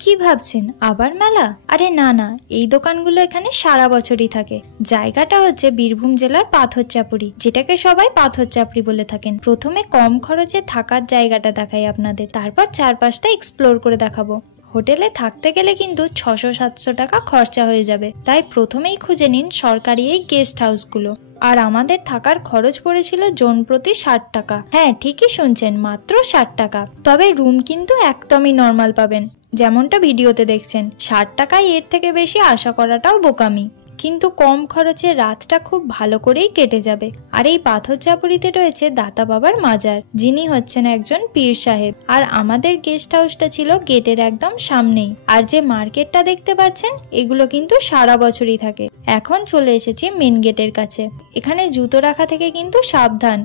কি ভাবছেন আবার মেলা? আরে না না, এই দোকানগুলো এখানে সারা বছরই থাকে। জায়গাটা হচ্ছে বীরভূম জেলার পাথরচাপড়ি, যেটাকে সবাই পাথরচাপড়ি বলে থাকেন। প্রথমে কম খরচে থাকার জায়গাটা দেখাই আপনাদের, তারপর চারপাশটা এক্সপ্লোর করে দেখাবো। হোটেলে থাকতে গেলে কিন্তু 600-700 টাকা খরচা হয়ে যাবে, তাই প্রথমেই খুঁজে নিন সরকারি এই গেস্ট হাউসগুলো। আর আমাদের থাকার খরচ পড়েছিল জন প্রতি 60 টাকা। হ্যাঁ, ঠিকই শুনছেন, মাত্র 60 টাকা। তবে রুম কিন্তু একদমই নর্মাল পাবেন, যেমনটা ভিডিওতে দেখছেন। 60 টাকায় এর থেকে বেশি আশা করাটাও বোকামি। কিন্তু কম খরচে রাতটা খুব ভালো করেই কেটে যাবে। আর এই পাথরচাপড়িতে রয়েছে দাতা বাবার মাজার, যিনি হচ্ছেন একজন পীর সাহেব। আর আমাদের গেস্ট হাউসটা ছিল গেটের একদম সামনেই। আর যে মার্কেটটা দেখতে পাচ্ছেন, এগুলো কিন্তু সারা বছরই থাকে। এখন চলে এসেছি মেন গেটের কাছে। এখানে জুতো রাখা থেকে কিন্তু সাবধান।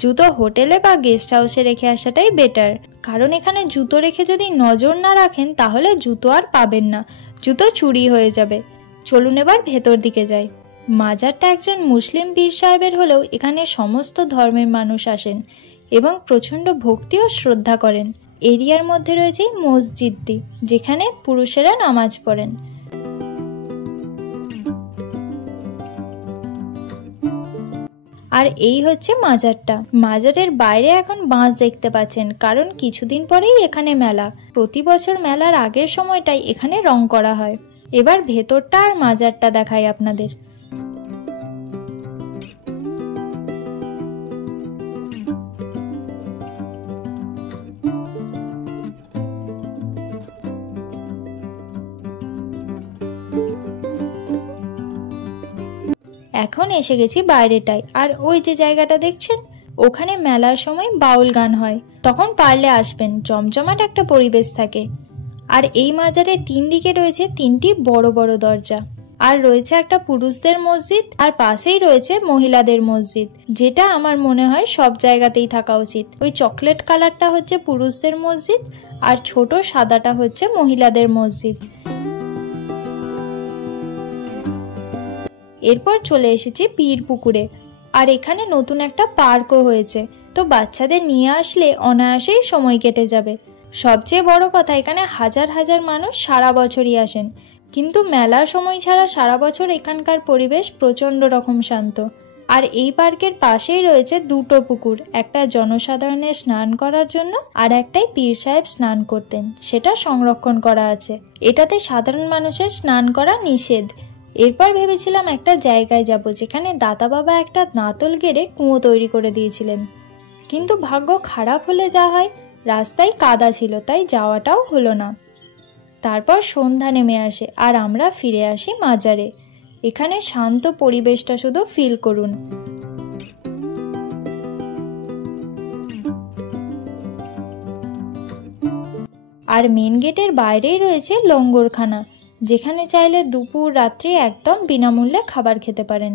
জুতো হোটেলে বা গেস্ট হাউসে রেখে আসাটাই বেটার, কারণ এখানে জুতো রেখে যদি নজর না রাখেন তাহলে জুতো আর পাবেন না, জুতো চুরি হয়ে যাবে। চলুন এবার ভেতর দিকে যাই। মাজারটা একজন মুসলিম পীর সাহেবের হলেও এখানে সমস্ত ধর্মের মানুষ আসেন এবং প্রচণ্ড ভক্তি ও শ্রদ্ধা করেন। এরিয়ার মধ্যে রয়েছে মসজিদটি, যেখানে পুরুষেরা নামাজ পড়েন। আর এই হচ্ছে মাজারটা। মাজারের বাইরে এখন বাঁশ দেখতে পাচ্ছেন, কারণ কিছুদিন পরেই এখানে মেলা। প্রতি বছর মেলার আগের সময়টাই এখানে রং করা হয়। এবার ভেতরটা আর মাজারটা দেখাই আপনাদের। এখন এসে গেছি বাইরেটায়। আর ওই যে জায়গাটা দেখছেন, ওখানে মেলার সময় বাউল গান হয়, তখন পারলে আসবেন, জমজমাট একটা পরিবেশ থাকে। আর এই মাজারে 3 দিকে রয়েছে 3টি বড় বড় দরজা। আর রয়েছে একটা পুরুষদের মসজিদ, আর পাশেই রয়েছে মহিলাদের মসজিদ, যেটা আমার মনে হয় সব জায়গাতেই থাকা উচিত। ওই চকলেট কালারটা হচ্ছে পুরুষদের মসজিদ, আর ছোট সাদাটা হচ্ছে মহিলাদের মসজিদ। এরপর চলে এসেছি পীর পুকুরে। আর এখানে নতুন একটা পার্কও হয়েছে, তো বাচ্চাদের নিয়ে আসলে অনায়াসেই সময় কেটে যাবে। সবচেয়ে বড় কথা, এখানে হাজার হাজার মানুষ সারা বছরই আসেন, কিন্তু মেলার সময় ছাড়া সারা বছর এখানকার পরিবেশ প্রচণ্ড রকম শান্ত। আর এই পার্কের পাশেই রয়েছে 2টো পুকুর, একটা জনসাধারণের স্নান করার জন্য, আর একটাই পীর সাহেব স্নান করতেন, সেটা সংরক্ষণ করা আছে। এটাতে সাধারণ মানুষের স্নান করা নিষেধ। এরপর ভেবেছিলাম একটা জায়গায় যাব, যেখানে দাতা বাবা একটা দাঁতল গেড়ে কুয়ো তৈরি করে দিয়েছিলেন, কিন্তু ভাগ্য খারাপ হলে যা হয়, রাস্তায় কাদা ছিল, তাই যাওয়াটাও হলো না। তারপর সন্ধ্যা নেমে আসে আর আমরা ফিরে আসি মাজারে। এখানে শান্ত পরিবেশটা শুধু ফিল করুন। আর মেন গেটের বাইরেই রয়েছে লঙ্গরখানা, যেখানে চাইলে দুপুর রাত্রি একদম বিনামূল্যে খাবার খেতে পারেন।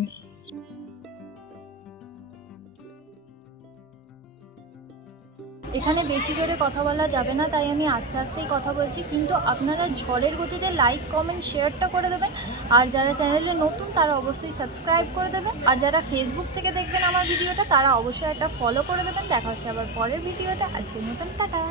এখানে বেশি জোরে কথা বলা যাবে না, তাই আমি আস্তে আস্তেই কথা বলছি, কিন্তু আপনারা ঝড়ের গতিতে লাইক কমেন্ট শেয়ারটা করে দেবেন। আর যারা চ্যানেলে নতুন তারা অবশ্যই সাবস্ক্রাইব করে দেবেন। আর যারা ফেসবুক থেকে দেখবেন আমার ভিডিওটা, তারা অবশ্যই একটা ফলো করে দেবেন। দেখা হচ্ছে আবার পরের ভিডিওতে। আজকের মতন টাটা।